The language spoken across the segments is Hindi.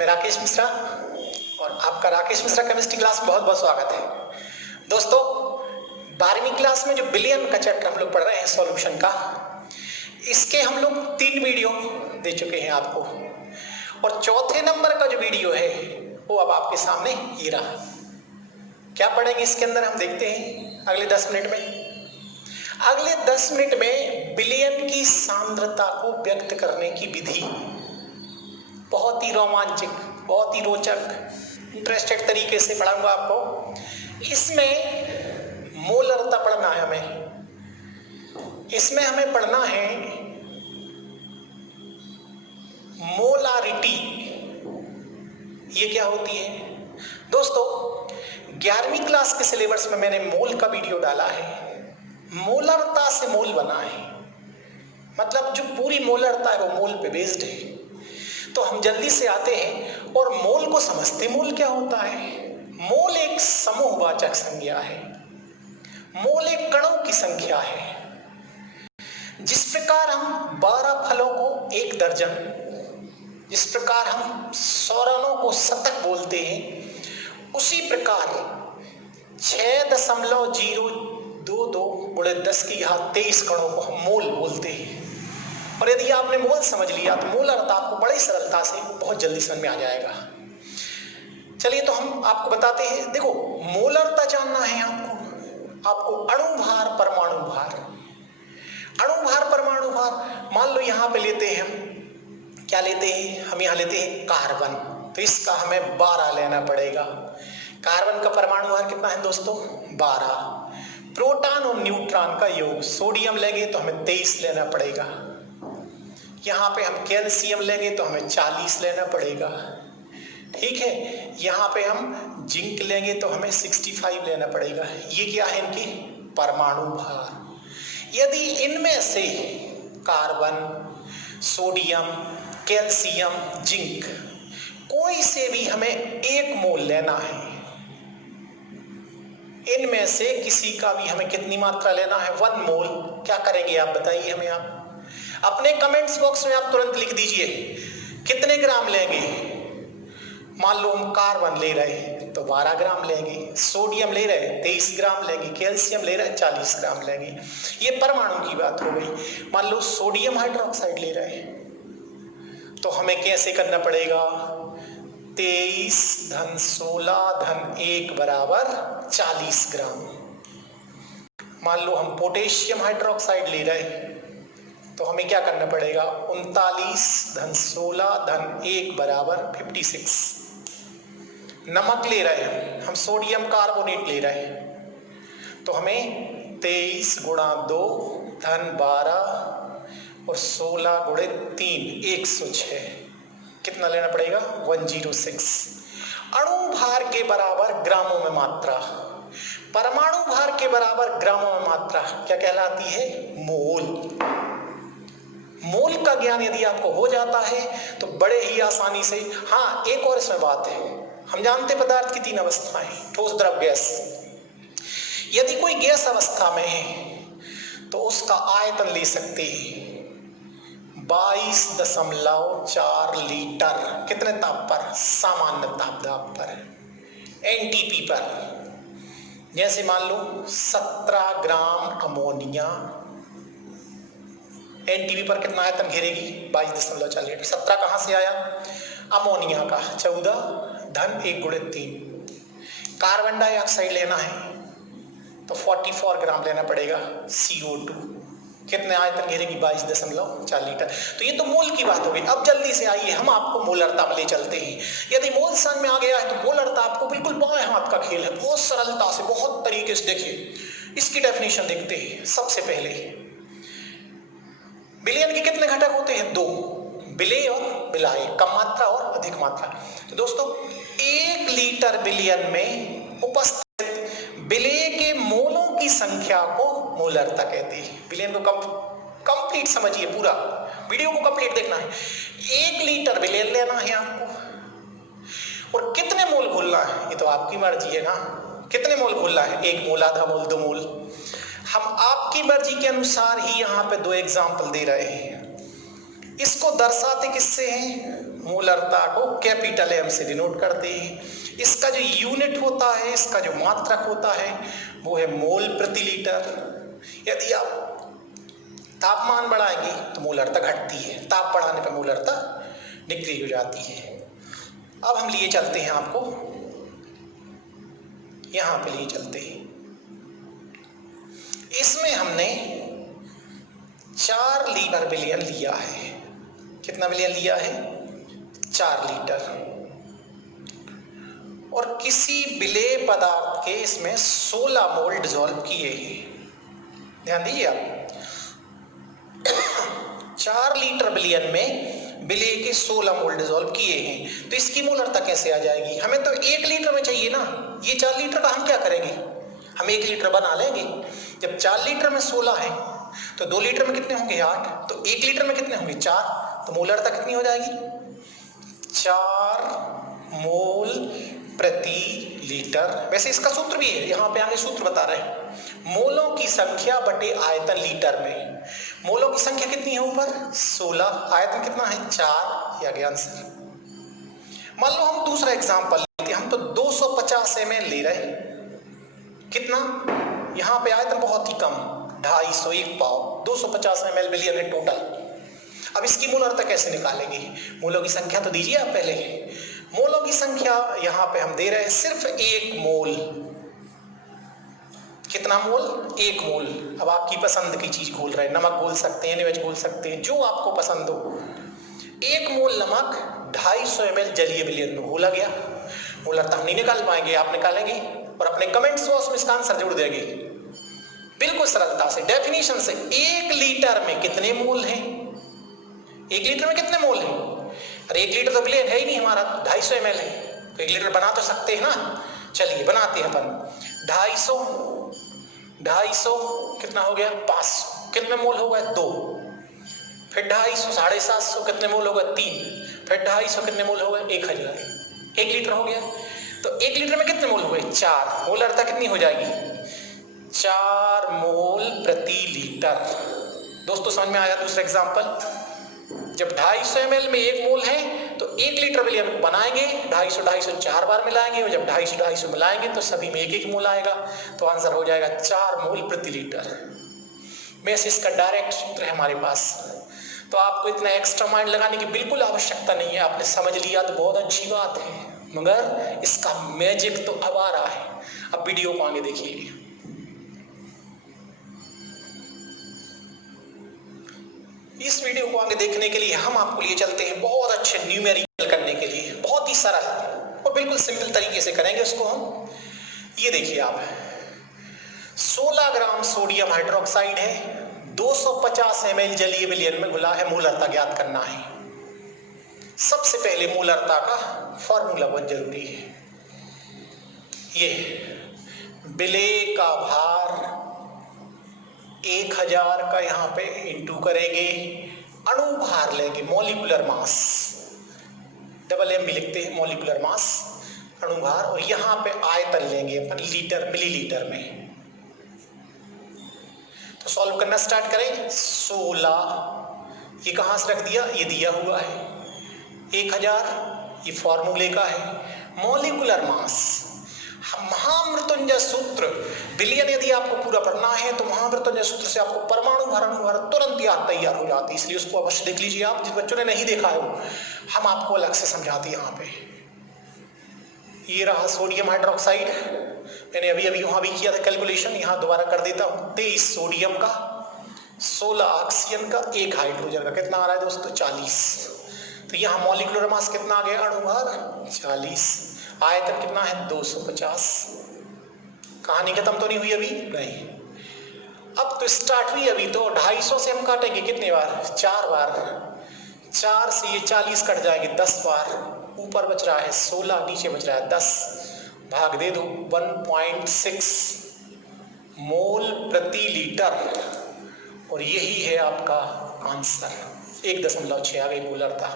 मैं राकेश मिश्रा और आपका राकेश मिश्रा केमिस्ट्री क्लास में बहुत बहुत स्वागत है। दोस्तों 12वीं क्लास में जो बिलियन का चैप्टर हम लोग पढ़ रहे हैं सॉल्यूशन का, इसके हम लोग 3 वीडियो दे चुके हैं आपको, और चौथे नंबर का जो वीडियो है वो अब आपके सामने ये रहा। क्या पढ़ेंगे इसके अंदर हम देखते हैं अगले 10 मिनट में। अगले 10 मिनट में बिलियन की सांद्रता को व्यक्त करने की विधि बहुत ही रोमांचक, बहुत ही रोचक, इंटरेस्टेड तरीके से पढ़ाऊंगा आपको। इसमें मोलरता पढ़ना है इसमें हमें पढ़ना है मोलारिटी। ये क्या होती है दोस्तों? 11वीं क्लास के सिलेबस में मैंने मोल का वीडियो डाला है। मोलरता से मोल बना है, मतलब जो पूरी मोलरता है वो मोल पे बेस्ड है। तो हम जल्दी से आते हैं और मोल को समझते। मोल क्या होता है? मोल एक समूहवाचक संज्ञा है। मोल एक कणों की संख्या है। जिस प्रकार हम 12 फलों को 1 दर्जन, जिस प्रकार हम 100 रनों को शतक बोलते हैं, उसी प्रकार 6.022 गुणे 10 की घात 23 कणों को हम मोल बोलते हैं। और यदि आपने मोल समझ लिया तो मोलरता आपको बड़ी सरलता से बहुत जल्दी समझ में आ जाएगा। चलिए तो हम आपको बताते हैं। देखो, मोलरता जानना है आपको अणुभार, परमाणु भार। अणुभार, परमाणु भार, मान लो यहाँ पे लेते हैं हम, क्या लेते हैं हम? यहाँ लेते हैं कार्बन, तो इसका हमें 12 लेना पड़ेगा। कार्बन का परमाणु भार कितना है दोस्तों? 12। प्रोटॉन और न्यूट्रॉन का योग, सोडियम लेंगे तो हमें 23 लेना पड़ेगा। यहाँ पे हम कैल्शियम लेंगे तो हमें 40 लेना पड़ेगा, ठीक है। यहाँ पे हम जिंक लेंगे तो हमें 65 लेना पड़ेगा। ये क्या है? इनकी परमाणु भार। यदि इनमें से कार्बन, सोडियम, कैल्शियम, जिंक, कोई से भी हमें 1 मोल लेना है, इनमें से किसी का भी हमें कितनी मात्रा लेना है? 1 मोल। क्या करेंगे आप बताइए हमें? आप अपने कमेंट्स बॉक्स में आप तुरंत लिख दीजिए कितने ग्राम लेंगे। मान लो हम कार्बन ले रहे हैं तो 12 ग्राम लेंगे, सोडियम ले रहे हैं 23 ग्राम लेंगे, कैल्शियम ले रहे हैं 40 ग्राम लेंगे। ये परमाणु की बात हो गई। मान लो सोडियम हाइड्रोक्साइड ले रहे हैं तो हमें कैसे करना पड़ेगा? 23 धन 16 धन 1 बराबर 40 ग्राम। मान लो हम पोटेशियम हाइड्रोक्साइड ले रहे हैं तो हमें क्या करना पड़ेगा? 39 धन 16 धन 1 बराबर 56। नमक ले रहे हैं हम, सोडियम कार्बोनेट ले रहे हैं तो हमें 23 गुणा 2 धन 12 और 16 गुणे 3 106। कितना लेना पड़ेगा? 106। अणु भार के बराबर ग्रामों में मात्रा, परमाणु भार के बराबर ग्रामों में मात्रा क्या कहलाती है? मोल। मोल का ज्ञान यदि आपको हो जाता है तो बड़े ही आसानी से। हाँ, एक और इसमें बात है, हम जानते पदार्थ की 3 अवस्थाएं, ठोस, द्रव, गैस। यदि कोई गैस अवस्था में है तो उसका आयतन ले सकते हैं 22.4 लीटर। कितने ताप पर? सामान्य ताप पर, एनटीपी पर। जैसे मान लो 17 ग्राम अमोनिया एनटीपी पर कितना आयतन घेरेगी? 22.4 लीटर। 17 कहाँ से आया? अमोनिया का। 14 धन 1 गुणे 3। कार्बन डाइऑक्साइड लेना है तो 44 ग्राम लेना पड़ेगा, CO2। कितने आयतन घेरेगी? 22.4 लीटर। तो ये तो मोल की बात हो गई। अब जल्दी से आइए हम आपको मोलरता में ले चलते हैं। यदि मोल समझ में आ गया है तो मोलरता आपको बिल्कुल बाएं हाथ का खेल है। बहुत सरलता से, बहुत तरीके से देखिए इसकी डेफिनेशन देखते हैं। सबसे पहले बिलियन के कितने घटक होते हैं? 2, विलेय और विलायक, कम मात्रा और अधिक मात्रा। तो दोस्तों 1 लीटर बिलियन में उपस्थित विलेय के मोलों की संख्या को मोलरता कहते हैं। बिलियन को कंप्लीट समझिए, पूरा वीडियो को कंप्लीट देखना है। 1 लीटर विलेय लेना है आपको, और कितने मोल घोलना है ये तो आपकी मर्जी है ना। कितने मोल घोलना है? 1 मोल, आधा मोल, 2 मोल। हम आपकी मर्जी के अनुसार ही यहाँ पे 2 एग्जाम्पल दे रहे हैं। इस इसको दर्शाते किससे हैं? मोलरता को कैपिटल एम से डिनोट करते हैं। इसका जो यूनिट होता है, इसका जो मात्रक होता है वो है मोल प्रति लीटर। यदि आप तापमान बढ़ाएंगे तो मोलरता घटती है, ताप बढ़ाने पर मोलरता डिक्रीज हो जाती है। अब हम लिए चलते हैं, आपको यहां पे लिए चलते हैं। इसमें हमने 4 लीटर विलयन लिया है। कितना विलयन लिया है? 4 लीटर। और किसी विलेय पदार्थ के इसमें 16 मोल डिसॉल्व किए हैं। ध्यान दीजिए आप, 4 लीटर विलयन में विलेय के 16 मोल डिसॉल्व किए हैं, तो इसकी मोलरता कैसे आ जाएगी? हमें तो 1 लीटर में चाहिए ना। ये 4 लीटर का हम क्या करेंगे? हम 1 लीटर बना लेंगे। जब 4 लीटर में 16 है तो 2 लीटर में कितने होंगे? 8। तो 1 लीटर में कितने होंगे? 4। तो मोलरता कितनी हो जाएगी? 4 मोल प्रति लीटर। वैसे इसका सूत्र भी है, यहाँ पे आगे सूत्र बता रहे हैं, मोलों की संख्या बटे आयतन लीटर में। मोलों की संख्या कितनी है? ऊपर 16, आयतन कितना है? 4। या गया आंसर। मान लो हम दूसरा एग्जांपल लेते हैं, हम तो 250 ml ले रहे हैं। कितना? यहाँ पे आयतन बहुत ही कम, 250, 1 पाव, 250 ml विलयन है टोटल। अब इसकी मोलरता कैसे निकालेंगे? मोलों की संख्या तो दीजिए आप पहले। मोलों की संख्या यहाँ पे हम दे रहे हैं सिर्फ 1 मोल। कितना मोल? 1 मोल। अब आपकी पसंद की चीज घोल रहे हैं, नमक घोल सकते हैं, NaOH घोल सकते हैं, जो आपको पसंद हो। 1 मोल नमक 250 ml जलीय विलयन में घोला गया। मोलरता हम नहीं निकाल पाएंगे, आप निकालेंगे और अपने कमेंट्स बॉक्स में इसका आंसर जोड़ देंगे बिल्कुल सरलता से, डेफिनेशन से। 1 लीटर में कितने मोल हैं? 1 लीटर में कितने मोल हैं? अरे 1 लीटर तो विलयन है ही नहीं हमारा, 250 ml है, तो 1 लीटर बना तो सकते हैं ना। चलिए बनाते हैं अपन। 250 कितना हो गया? 500। कितने मोल हो गए? 2। फिर 250 750 कितने मोल हो गए? 3। फिर 250 कितने मोल हो गए? 1000। 1 लीटर हो गया। तो 1 लीटर में कितने मोल हो गए? 4। मोलरता कितनी हो जाएगी? 4 मोल प्रति लीटर। दोस्तों समझ में आया दूसरा एग्जांपल? जब 250 ml में 1 मोल है तो 1 लीटर विलयन बनाएंगे, 250 4 बार मिलाएंगे, और जब 250 मिलाएंगे तो सभी में 1 मोल आएगा। तो आंसर हो जाएगा 4 मोल प्रति लीटर। वैसे इसका डायरेक्ट सूत्र है हमारे पास, तो आपको इतना एक्स्ट्रा माइंड लगाने की बिल्कुल आवश्यकता नहीं है। आपने समझ लिया तो बहुत अच्छी बात है, मगर इसका मैजिक तो अब आ रहा है। अब वीडियो को आगे देखिए। इस वीडियो को आगे देखने के लिए हम आपको लिए चलते हैं बहुत अच्छे न्यूमेरिकल करने के लिए, बहुत ही सरल और बिल्कुल सिंपल तरीके से करेंगे उसको हम। ये देखिए आप, 16 ग्राम सोडियम हाइड्रोक्साइड है, 250 ml जलीय विलयन में घुला है, मोलरता ज्ञात करना है। सबसे पहले मोलरता का फॉर्मूला बहुत जरूरी है। ये विलेय का भार 1000 का यहाँ पे इंटू करेंगे, अणु भार लेंगे, मॉलिक्यूलर मास, डबल एम भी लिखते हैं, मॉलिक्यूलर मास, अणु भार, और यहाँ पे आयतन लेंगे अपन लीटर मिलीलीटर में। तो सॉल्व करना स्टार्ट करें। 16 ये कहाँ से रख दिया? ये दिया हुआ है 1000, ये फॉर्मूले का है। मॉलिक्यूलर मास, महामृत्युंजय सूत्र विलयन यदि आपको पूरा पढ़ना है तो महामृत्युंजय सूत्र से आपको परमाणु भार अणु भार तुरंत याद तैयार हो जाती है, इसलिए उसको अवश्य देख लीजिए आप। जिस बच्चों ने नहीं देखा है हम आपको अलग से समझाते हैं यहाँ पे। ये रहा सोडियम हाइड्रोक्साइड, मैंने अभी अभी वहां भी किया था कैलकुलेशन, यहाँ दोबारा कर देता हूँ। 23 सोडियम का, 16 ऑक्सीजन का, 1 हाइड्रोजन का, कितना आ रहा है दोस्तों? 40। तो यहाँ मॉलिक्यूलर मास कितना आ गया? अणु भार 40, आयतन कितना है? 250। कहानी खत्म तो नहीं हुई अभी? नहीं, अब तो स्टार्ट हुई अभी तो। 250 से हम काटेंगे कितने बार? 4 बार। 4 से ये 40 कट जाएंगे 10 बार। ऊपर बच रहा है 16, नीचे बच रहा है 10, भाग दे दो 1.6 मोल प्रति लीटर, और यही है आपका आंसर। 1.6 आ गई मोलरता।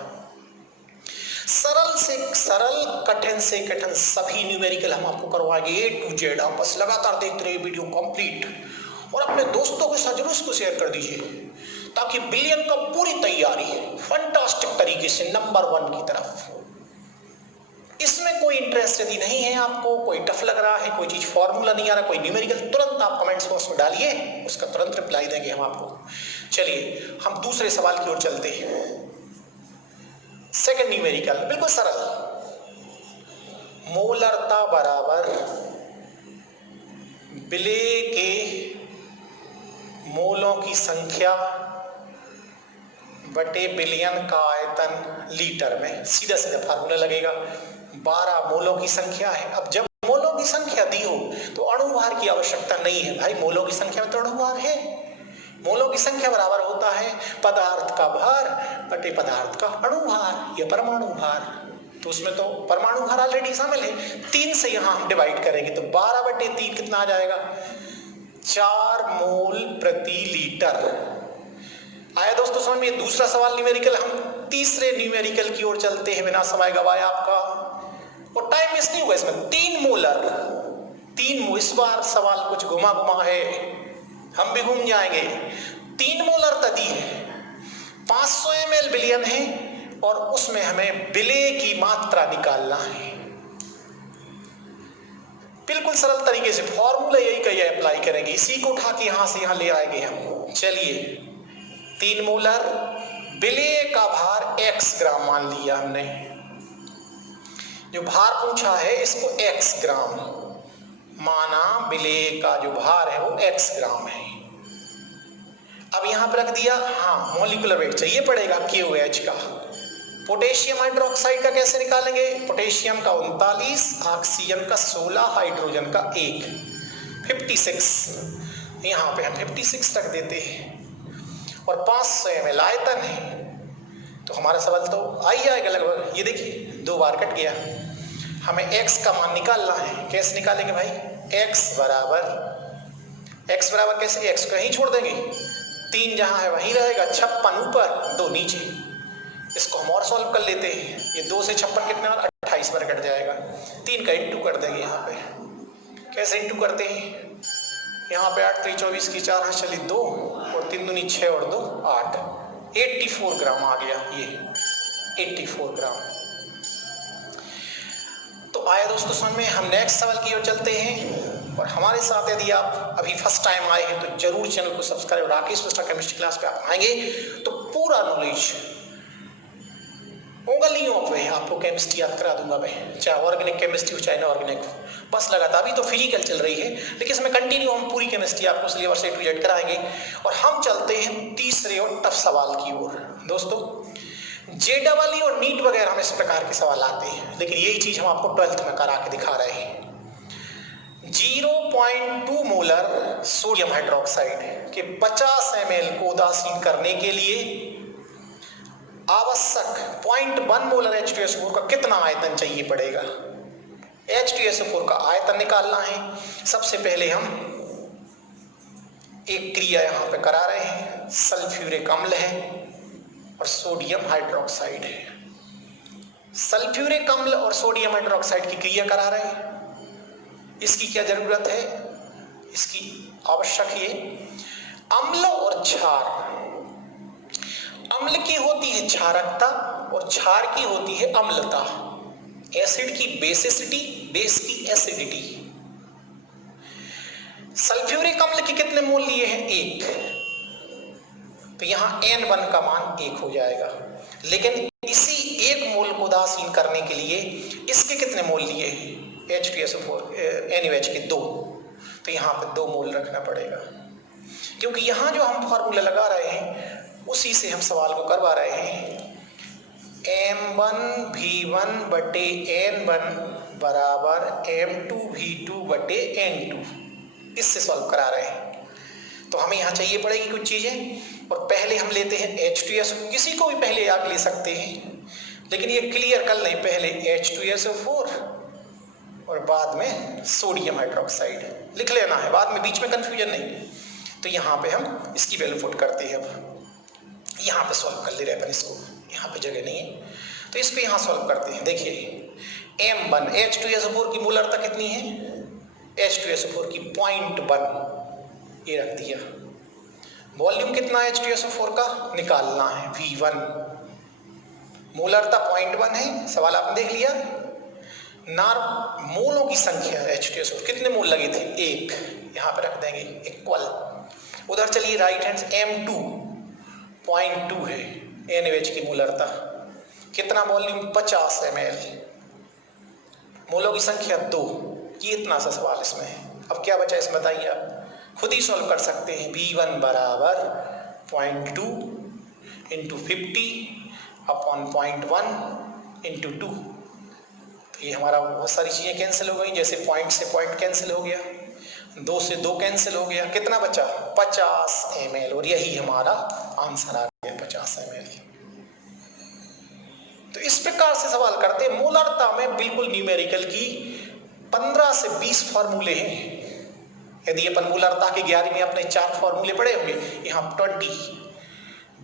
सरल से सरल, कठिन से कठिन सभी न्यूमेरिकल हम आपको करवाएंगे A to Z। आप बस लगातार देखते रहिए वीडियो कंप्लीट, और अपने दोस्तों के साथ जरूर इसको शेयर कर दीजिए ताकि बिलियन का पूरी तैयारी है फंटास्टिक तरीके से नंबर 1 की तरफ। इसमें कोई इंटरेस्ट यदि नहीं है, आपको कोई टफ लग रहा है, कोई चीज फॉर्मूला नहीं आ रहा, कोई न्यूमेरिकल, तुरंत आप कमेंट्स बॉक्स में डालिए, उसका तुरंत रिप्लाई देंगे हम आपको। चलिए हम दूसरे सवाल की ओर चलते हैं। सेकंड न्यूमेरिकल बिल्कुल सरल, मोलरता बराबर विलेय के मोलों की संख्या बटे बिलियन का आयतन लीटर में। सीधा सीधा फार्मूला लगेगा। 12 मोलों की संख्या है। अब जब मोलों की संख्या दी हो तो अणुभार की आवश्यकता नहीं है भाई, मोलों की संख्या में तो अणुभार है। मोलों की संख्या बराबर होता है पदार्थ का भार बटे पदार्थ का अणुभार या परमाणु भार। तो उसमें तो परमाणु भार ऑलरेडी शामिल है। 3 से यहां हम डिवाइड करेंगे तो 12 बटे 3 कितना आ जाएगा? 4 मोल प्रति लीटर। आया दोस्तों समझ में? दूसरा सवाल न्यूमेरिकल। हम तीसरे न्यूमेरिकल की ओर चलते हैं बिना समय गवाए आपका, और टाइम मिस नहीं हुआ इसमें। 3 मोलर, 3 इस बार सवाल कुछ घुमा घुमा है, हम भी घूम जाएंगे। 3 मोलर तदी है, 500 ml बिलियन है, और उसमें हमें विलेय की मात्रा निकालना है। बिल्कुल सरल तरीके से फॉर्मूला यही कहिए अप्लाई करेंगे, इसी को उठा के यहां से यहां ले आएंगे हम। चलिए 3 मोलर, विलेय का भार x ग्राम मान लिया हमने। जो भार पूछा है इसको x ग्राम माना, विलेय का जो भार है वो x ग्राम है। अब यहां पर रख दिया। हाँ, मॉलिक्यूलर वेट चाहिए पड़ेगा KOH का। पोटेशियम हाइड्रोक्साइड का कैसे निकालेंगे? पोटेशियम का 39, ऑक्सीजन का 16, हाइड्रोजन का 1, 56। यहां पे हम 56 रख देते हैं, और 500 ml आयतन है। तो हमारा सवाल तो आ ही जाएगा लगभग। ये देखिए 2 बार कट गया। हमें x का मान निकालना है। कैसे निकालेंगे भाई? x बराबर कैसे? x को यहीं छोड़ देंगे, 3 जहां है वहीं रहेगा, 56 ऊपर 2 नीचे। इसको हम और सॉल्व कर लेते हैं। ये 2 से 56 कितने बार? 28 बार कट जाएगा। 3 का इंटू कर देंगे यहाँ पे। कैसे इंटू करते हैं? यहाँ पे 8 3 24 की 4 हाथ चली 2, और 3 दूनी 6 और 2 8, 84 ग्राम आ गया। ये 84 ग्राम। तो आया दोस्तों समझ में? हम नेक्स्ट सवाल की ओर चलते हैं। और हमारे साथ यदि आप अभी फर्स्ट टाइम आए हैं तो जरूर चैनल को subscribe. Rakesh Mishra chemistry class पे आप आएंगे तो पूरा नॉलेज उंगलियों पे आपको केमिस्ट्री याद करा दूंगा मैं, चाहे ऑर्गेनिक केमिस्ट्री हो चाहे इनऑर्गेनिक हो। बस लगातार अभी तो फिजिकल चल रही है, लेकिन इसमें कंटिन्यू हम पूरी केमिस्ट्री आपको सिलेबस A to Z कराएंगे। और हम चलते हैं तीसरे और टफ सवाल की ओर। दोस्तों JEE और नीट वगैरह में इस प्रकार के सवाल आते हैं, लेकिन यही चीज हम आपको 12th में करा के दिखा रहे हैं। 0.2 मोलर सोडियम हाइड्रोक्साइड के 50 ml को उदासीन करने के लिए आवश्यक 0.1 मोलर H2SO4 का कितना आयतन चाहिए पड़ेगा? H2SO4 का आयतन निकालना है। सबसे पहले हम एक क्रिया यहां पे करा रहे हैं। सल्फ्यूरिक अम्ल है और सोडियम हाइड्रोक्साइड है। सल्फ्यूरिक अम्ल और सोडियम हाइड्रोक्साइड की क्रिया करा रहे हैं। इसकी क्या जरूरत है? इसकी आवश्यक ये अम्ल और क्षार। अम्ल की होती है क्षारकता और क्षार की होती है अम्लता। एसिड की बेसिसिटी, बेस की एसिडिटी। सल्फ्यूरिक अम्ल के कितने मोल लिए हैं? 1। तो यहां N1 का मान 1 हो जाएगा। लेकिन इसी 1 मोल को उदासीन करने के लिए इसके कितने मोल लिए हैं? H2SO4 NaOH के 2। तो यहां पे 2 मोल रखना पड़ेगा, क्योंकि यहां जो हम फॉर्मूला लगा रहे हैं उसी से हम सवाल को करवा रहे हैं। M1V1 बटे N1 बराबर M2V2 बटे N2। इससे सॉल्व करा रहे हैं। तो हमें यहाँ चाहिए पड़ेगी कुछ चीजें, और पहले हम लेते हैं H2SO4। किसी को भी पहले आप ले सकते हैं, लेकिन ये क्लियर कर लें, पहले H2SO4 और बाद में सोडियम हाइड्रोक्साइड लिख लेना है, बाद में बीच में कंफ्यूजन नहीं। तो यहाँ पे हम इसकी वैल्यू पुट करते हैं। अब यहाँ पे सॉल्व कर ले रहे अपन इसको, यहाँ पे जगह नहीं है तो इस पे यहाँ सॉल्व करते हैं। देखिए M1 H2SO4 की मोलरता कितनी है? H2SO4 की 0.1 ये रख दिया। वॉल्यूम कितना है H2SO4 का निकालना है V1। मोलरता 0.1 है, सवाल आपने देख लिया। मोलों की संख्या H2SO4 कितने मोल लगे थे 1, यहाँ पे रख देंगे इक्वल। उधर चलिए राइट हैंड M2 0.2 है NaOH की मोलरता, कितना वॉल्यूम 50 ml, मोलों की संख्या 2। ये इतना सा सवाल इसमें है। अब क्या बचा इसमें बताइए, आप खुद ही सॉल्व कर सकते हैं। V1 बराबर 0.2 इंटू 50 अपॉन 0.1 इंटू 2। तो ये हमारा बहुत सारी चीज़ें कैंसिल हो गई, जैसे पॉइंट से पॉइंट कैंसिल हो गया, 2 से 2 कैंसिल हो गया, कितना बचा 50 ml, और यही हमारा आंसर आ गया 50 ml। तो इस प्रकार से सवाल करते हैं। मोलरता में बिल्कुल न्यूमेरिकल की 15 से 20 फार्मूले हैं। यदि अपन मोलरता के 11 में अपने 4 फार्मूले पढ़े होंगे, यहाँ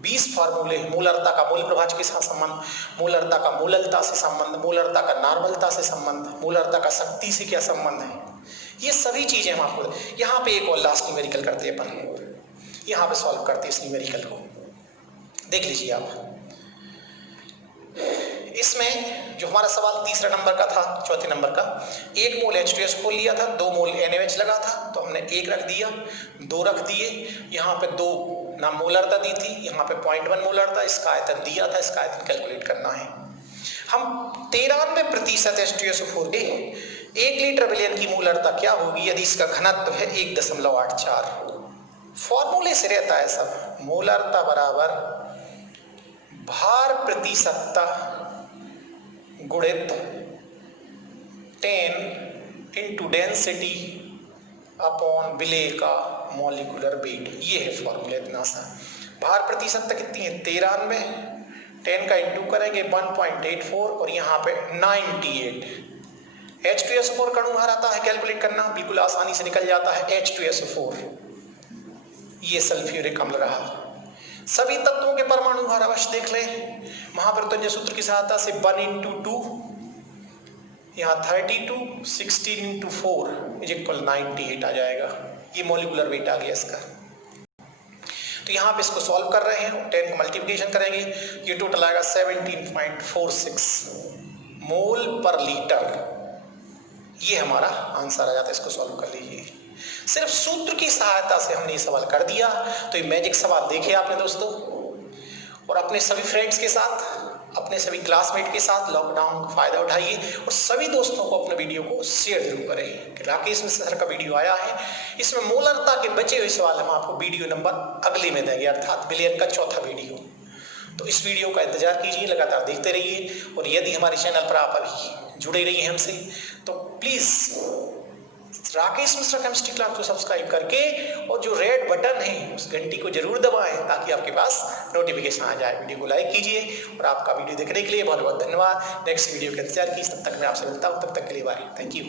20 फार्मूले। मोलरता का मूल प्रभाज के साथ संबंध, मोलरता का मोललता से संबंध, मोलरता का नॉर्मलता से संबंध, मोलरता का शक्ति से क्या संबंध है, ये सभी चीजें हम आपको। यहाँ पे एक और लास्ट न्यूमेरिकल करते हैं अपन, यहाँ पे सॉल्व करते हैं इस न्यूमेरिकल को। देख लीजिए आप, इसमें जो हमारा सवाल तीसरा नंबर का था, चौथे नंबर का, 1 मोल H2SO4 लिया था, 2 मोल NaOH लगा था, तो हमने 1 रख दिया, 2 रख दिए, यहाँ पे 2 ना मोलरता दी थी, यहाँ पे 0.1 मोलरता, इसका आयतन दिया था, इसका आयतन कैलकुलेट करना है। हम 93% H2SO4 के 1 लीटर विलयन की मोलरता क्या होगी यदि इसका घनत्व है 1.84। फॉर्मूले से रहता है सब, मोलरता बराबर भार प्रतिशतता गुणित 10 इंटू डेंसिटी अपॉन विलेय का मॉलिक्यूलर वेट। ये है फॉर्मूला इतना सा। भार प्रतिशतता कितनी है 93, 10 का इंटू करेंगे 1.84 और यहाँ पे 98। H2SO4 का अणु भार आता है कैलकुलेट करना, बिल्कुल आसानी से निकल जाता है H2SO4। ये सल्फ्यूरिक अम्ल रहा। सभी तत्वों के परमाणु भार अवश्य देख लें। महाप्रत्यंजय सूत्र की सहायता से 1 इंटू 2, यहाँ 32, 16 इंटू 4 इज इक्वल 98 आ जाएगा। ये मॉलिक्यूलर वेट आ गया इसका। तो यहाँ पे इसको सॉल्व कर रहे हैं, 10 को मल्टीप्लिकेशन करेंगे, ये टोटल आएगा 17.46 मोल पर लीटर। ये हमारा आंसर आ जाता है, इसको सॉल्व कर लीजिए। सिर्फ सूत्र की सहायता से हमने ये सवाल कर दिया। तो ये मैजिक सवाल देखे आपने दोस्तों, और अपने सभी फ्रेंड्स के साथ, अपने सभी क्लासमेट के साथ लॉकडाउन का फायदा उठाइए और सभी दोस्तों को अपने वीडियो को शेयर जरूर करें कि राकेश मिश्र सर का वीडियो आया है। इसमें मोलरता के बचे हुए सवाल हम आपको वीडियो नंबर अगले में देंगे, अर्थात विलयन का चौथा वीडियो। तो इस वीडियो का इंतजार कीजिए, लगातार देखते रहिए। और यदि हमारे चैनल पर आप अभी जुड़े रहिए हमसे, तो please Rakesh Mishra chemistry class को सब्सक्राइब करके और जो रेड बटन है उस घंटी को जरूर दबाएं ताकि आपके पास नोटिफिकेशन आ जाए। वीडियो को लाइक कीजिए और आपका वीडियो देखने के लिए बहुत बहुत धन्यवाद। नेक्स्ट वीडियो के इंतजार कीजिए, तब तक मैं आपसे मिलता हूँ, तब तक के लिए बाय, थैंक यू।